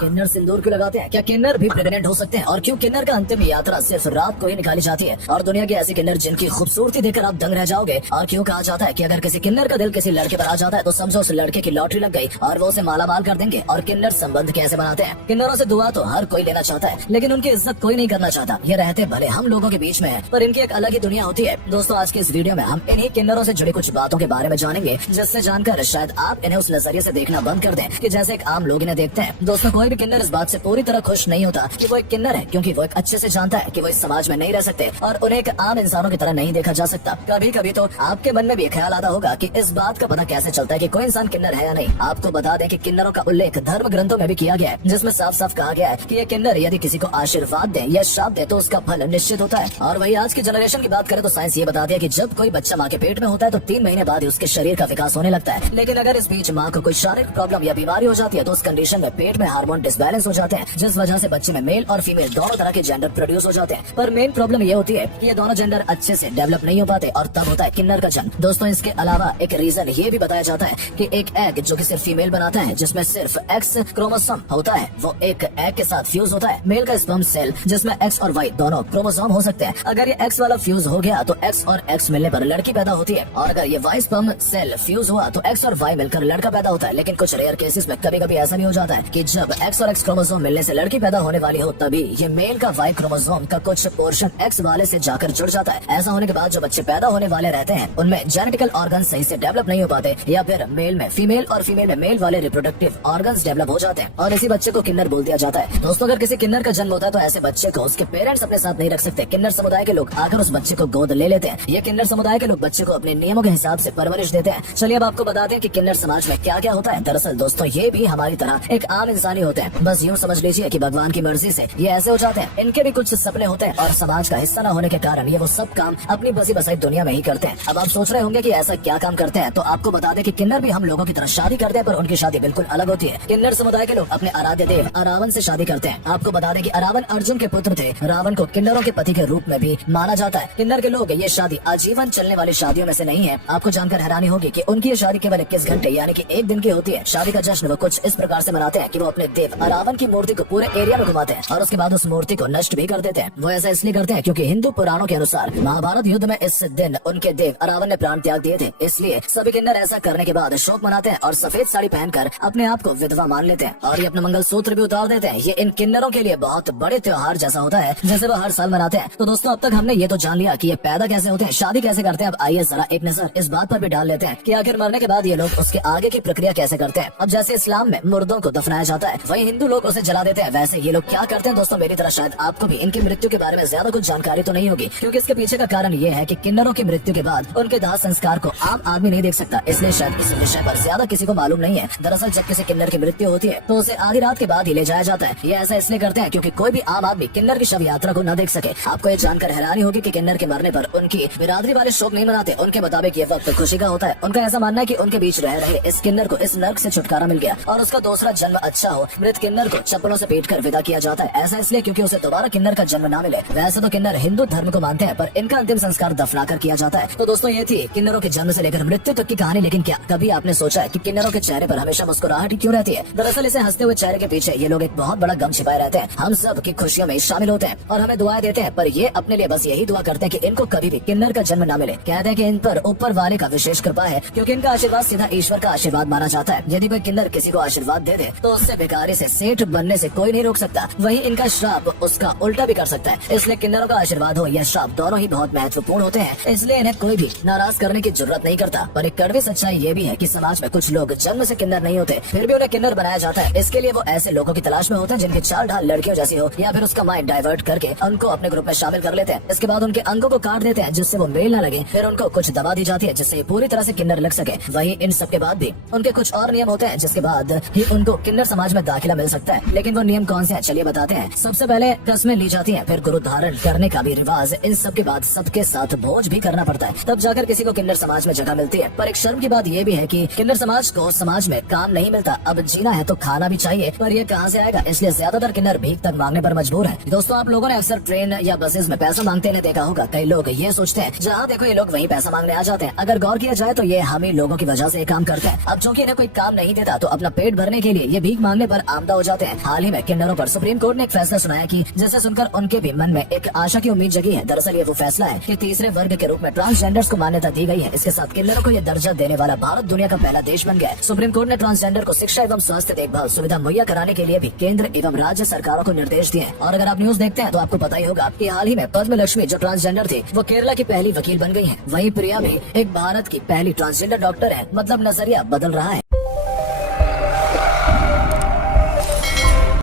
किन्नर सिंदूर क्यों लगाते हैं? क्या किन्नर भी प्रेग्नेंट हो सकते हैं? और क्यों किन्नर का अंतिम यात्रा सिर्फ रात को ही निकाली जाती है? और दुनिया के ऐसे किन्नर जिनकी खूबसूरती देखकर आप दंग रह जाओगे। और क्यों कहा जाता है कि अगर किसी किन्नर का दिल किसी लड़के पर आ जाता है तो समझो उस लड़के की लॉटरी लग गई और वो उसे मालामाल कर देंगे। और किन्नर संबंध कैसे बनाते हैं? किन्नरों से दुआ तो हर कोई लेना चाहता है, लेकिन उनकी इज्जत कोई नहीं करना चाहता। ये रहते भले हम लोगों के बीच में है, पर इनकी एक अलग ही दुनिया होती है। दोस्तों, आज की इस वीडियो में हम इन्हीं किन्नरों से जुड़ी कुछ बातों के बारे में जानेंगे, जिससे जानकर शायद आप इन्हें उस नजरिए से देखना बंद कर दें कि जैसे एक आम लोग इन्हें देखते हैं। दोस्तों, कोई भी किन्नर इस बात से पूरी तरह खुश नहीं होता कि वो एक किन्नर है, क्योंकि वो एक अच्छे से जानता है कि वो इस समाज में नहीं रह सकते और उन्हें एक आम इंसानों की तरह नहीं देखा जा सकता। कभी कभी तो आपके मन में भी ख्याल आता होगा कि इस बात का पता कैसे चलता है कि कोई इंसान किन्नर है या नहीं। आपको बता दें कि किन्नरों का उल्लेख धर्म ग्रंथों में भी किया गया है, जिसमें साफ साफ कहा गया है कि ये किन्नर यदि किसी को आशीर्वाद दे या श्राप दे तो उसका फल निश्चित होता है। और वही आज की जनरेशन की बात करें तो साइंस ये बताती है कि जब कोई बच्चा माँ के पेट में होता है तो 3 महीने बाद ही उसके शरीर का विकास होने लगता है। लेकिन अगर इस बीच माँ को कोई शारीरिक प्रॉब्लम या बीमारी हो जाती है तो उस कंडीशन में पेट में हार्मोन डिसबैलेंस हो जाते हैं, जिस वजह से बच्चे में मेल और फीमेल दोनों तरह के जेंडर प्रोड्यूस हो जाते हैं। पर मेन प्रॉब्लम ये होती है कि ये दोनों जेंडर अच्छे से डेवलप नहीं हो पाते और तब होता है किन्नर का जन्म। दोस्तों, इसके अलावा एक रीजन ये भी बताया जाता है कि एक एग जो कि सिर्फ फीमेल बनाता है, जिसमें सिर्फ एक्स क्रोमोसोम होता है, वो एक एग के साथ फ्यूज होता है। मेल का स्पर्म सेल जिसमें एक्स और वाई दोनों क्रोमोसोम हो सकते हैं, अगर ये एक्स वाला फ्यूज हो गया तो एक्स और एक्स मिलने पर लड़की पैदा होती है, और अगर ये वाई स्पर्म सेल फ्यूज हुआ तो एक्स और वाई मिलकर लड़का पैदा होता है। लेकिन कुछ रेयर केसेस में कभी कभी ऐसा भी हो जाता है कि जब एक्स और एक्स क्रोमोसोम मिलने से लड़की पैदा होने वाली हो, तभी ये मेल का वाई क्रोमोसोम का कुछ पोर्शन एक्स वाले से जाकर जुड़ जाता है। ऐसा होने के बाद जो बच्चे पैदा होने वाले रहते हैं उनमें जेनेटिकल ऑर्गन सही से डेवलप नहीं हो पाते, या फिर मेल में फीमेल और फीमेल में मेल वाले रिप्रोडक्टिव ऑर्गन्स डेवलप हो जाते हैं और इसी बच्चे को किन्नर बोल दिया जाता है। दोस्तों, अगर किसी किन्नर का जन्म होता है तो ऐसे बच्चे को उसके पेरेंट्स अपने साथ नहीं रख सकते। किन्नर समुदाय के लोग आकर उस बच्चे को गोद ले लेते हैं। ये किन्नर समुदाय के लोग बच्चे को अपने नियमों के हिसाब से परवरिश देते हैं। चलिए अब आपको बता दें कि किन्नर समाज में क्या क्या होता है। दरअसल दोस्तों, ये भी हमारी तरह एक आम इंसानी होते हैं, बस यूँ समझ लीजिए कि भगवान की मर्जी से ये ऐसे हो जाते हैं। इनके भी कुछ सपने होते हैं और समाज का हिस्सा न होने के कारण ये वो सब काम अपनी बसी बसाई दुनिया में ही करते हैं। अब आप सोच रहे होंगे कि ऐसा क्या काम करते हैं, तो आपको बता दें कि किन्नर भी हम लोगों की तरह शादी करते हैं, पर उनकी शादी बिल्कुल अलग होती है। किन्नर समुदाय के लोग अपने आराध्य देव अरावन से शादी करते हैं। आपको बता दें कि अरावन अर्जुन के पुत्र थे। रावण को किन्नरों के पति के रूप में भी माना जाता है। किन्नर के लोग ये शादी आजीवन चलने वाली शादियों में से नहीं है। आपको जानकर हैरानी होगी कि उनकी ये शादी केवल 21 घंटे यानी कि 1 दिन की होती है। शादी का जश्न वो कुछ इस प्रकार से मनाते हैं कि वो अपने देव अरावन की मूर्ति को पूरे एरिया में घुमाते हैं और उसके बाद उस मूर्ति को नष्ट भी कर देते हैं। वो ऐसा इसलिए करते हैं क्योंकि हिंदू पुराणों के अनुसार महाभारत युद्ध में इस दिन उनके देव अरावन ने प्राण त्याग दिए थे। इसलिए सभी किन्नर ऐसा करने के बाद शोक मनाते हैं और सफेद साड़ी पहनकर अपने आप को विधवा मान लेते हैं और ये अपना मंगलसूत्र भी उतार देते हैं। ये इन किन्नरों के लिए बहुत बड़े त्योहार जैसा होता है, जैसे वो हर साल मनाते हैं। तो दोस्तों, अब तक हमने ये तो जान लिया कि ये पैदा कैसे होते हैं, शादी कैसे करते हैं। अब आइए जरा एक नजर इस बात पर भी डाल लेते हैं कि आखिर मरने के बाद ये लोग उसके आगे की प्रक्रिया कैसे करते हैं। अब जैसे इस्लाम में मुर्दों को दफनाया जाता है, वही हिंदू लोग उसे जला देते हैं। वैसे ये लोग क्या करते हैं दोस्तों, मेरी तरह शायद आपको भी इनकी मृत्यु के बारे में ज्यादा कुछ जानकारी तो नहीं होगी, क्योंकि इसके पीछे का कारण ये है कि किन्नरों की मृत्यु के बाद उनके दाह संस्कार को आम आदमी नहीं देख सकता, इसलिए शायद इस विषय पर ज्यादा किसी को मालूम नहीं है। दरअसल जब किसी किन्नर की मृत्यु होती है तो उसे आधी रात के बाद ही ले जाया जाता है। ये ऐसा इसलिए करते हैं क्योंकि कोई भी आम आदमी किन्नर की शव यात्रा को न देख सके। आपको ये जानकर हैरानी होगी कि किन्नर के मरने पर उनकी बिरादरी वाले शोक नहीं मनाते। उनके मुताबिक ये वक्त खुशी का होता है। उनका ऐसा मानना है कि उनके बीच रह रहे इस किन्नर को इस नर्क से छुटकारा मिल गया और उसका दूसरा जन्म अच्छा हो। मृत किन्नर को चप्पलों से पीट कर विदा किया जाता है। ऐसा इसलिए क्योंकि उसे दोबारा किन्नर का जन्म न मिले। वैसे तो किन्नर हिंदू धर्म को मानते हैं, पर इनका अंतिम संस्कार दफनाकर किया जाता है। तो दोस्तों, ये थी किन्नरों के जन्म से लेकर मृत्यु तक की कहानी। लेकिन क्या कभी आपने सोचा है कि किन्नरों के चेहरे पर हमेशा मुस्कुराहट क्यों रहती है? दरअसल इसे हंसते हुए चेहरे के पीछे ये लोग एक बहुत बड़ा गम छिपाए रहते हैं। हम सब की खुशियों में शामिल होते हैं और हमें दुआएं देते हैं, पर ये अपने लिए बस यही दुआ करते हैं कि इनको कभी भी किन्नर का जन्म न मिले। कहते हैं कि इन पर ऊपर वाले का विशेष कृपा है, क्योंकि इनका आशीर्वाद सीधा ईश्वर का आशीर्वाद माना जाता है। यदि कोई किन्नर किसी को आशीर्वाद दे दे तो उससे भिखारी से सेठ बनने से कोई नहीं रोक सकता। वहीं इनका श्राप उसका उल्टा भी कर सकता है। इसलिए किन्नरों का आशीर्वाद हो या श्राप, दोनों ही बहुत महत्वपूर्ण होते हैं। इसलिए इन्हें कोई भी नाराज करने की जरूरत नहीं करता। पर एक कड़वी सच्चाई ये भी है कि समाज में कुछ लोग जन्म से किन्नर नहीं होते, फिर भी उन्हें किन्नर बनाया जाता है। इसके लिए वो ऐसे लोगों की तलाश में होते हैं जिनकी चाल ढाल लड़कियों जैसी हो, या फिर उसका माइंड डाइवर्ट करके उनको अपने ग्रुप में शामिल कर लेते हैं। इसके बाद उनके अंगों को काट देते हैं जिससे वो मेल न लगे। फिर उनको कुछ दवा दी जाती है जिससे ये पूरी तरह से किन्नर लग सके। वहीं इन सब के बाद भी उनके कुछ और नियम होते हैं जिसके बाद ही उनको किन्नर समाज में दाखिला मिल सकता है। लेकिन वो नियम कौन से हैं, चलिए बताते हैं। सबसे पहले रस्में ली जाती हैं, फिर गुरु धारण करने का भी रिवाज। इन सब के बाद सबके साथ भोज भी करना पड़ता है, तब जाकर किसी को किन्नर समाज में जगह मिलती है। पर एक शर्म की बात ये भी है कि किन्नर समाज को समाज में काम नहीं मिलता। अब जीना है तो खाना भी चाहिए, पर ये कहाँ से आएगा? इसलिए ज्यादातर किन्नर भीख तक मांगने पर मजबूर है। दोस्तों, आप लोगों ने अक्सर ट्रेन या बसेस में पैसा मांगते इन्हें देखा होगा। कई लोग ये सोचते हैं जहाँ देखो ये लोग वहीं पैसा मांगने आ जाते हैं। अगर गौर किया जाए तो ये हम ही लोगों की वजह से काम करते हैं। अब चूंकि इन्हें कोई काम नहीं देता तो अपना पेट भरने के लिए ये भीख मांगने पर आमदा हो जाते हैं। हाल ही में किन्नरों पर सुप्रीम कोर्ट ने एक फैसला सुनाया कि जिसे सुनकर उनके भी मन में एक आशा की उम्मीद जगी है। दरअसल ये वो फैसला है कि तीसरे वर्ग के रूप में ट्रांसजेंडर्स को मान्यता दी गई है। इसके साथ किन्नरों को ये दर्जा देने वाला भारत दुनिया का पहला देश बन गया है। सुप्रीम कोर्ट ने ट्रांसजेंडर को शिक्षा एवं स्वास्थ्य देखभाल सुविधा मुहैया कराने के लिए भी केंद्र एवं राज्य सरकारों को निर्देश दिए। और अगर आप न्यूज देखते हैं तो आपको पता ही होगा कि हाल ही में पद्म लक्ष्मी जो ट्रांसजेंडर थी वो केरला की पहली वकील बन गई है। वहीं प्रिया भी एक भारत की पहली ट्रांसजेंडर डॉक्टर है। मतलब नजरिया बदल रहा है।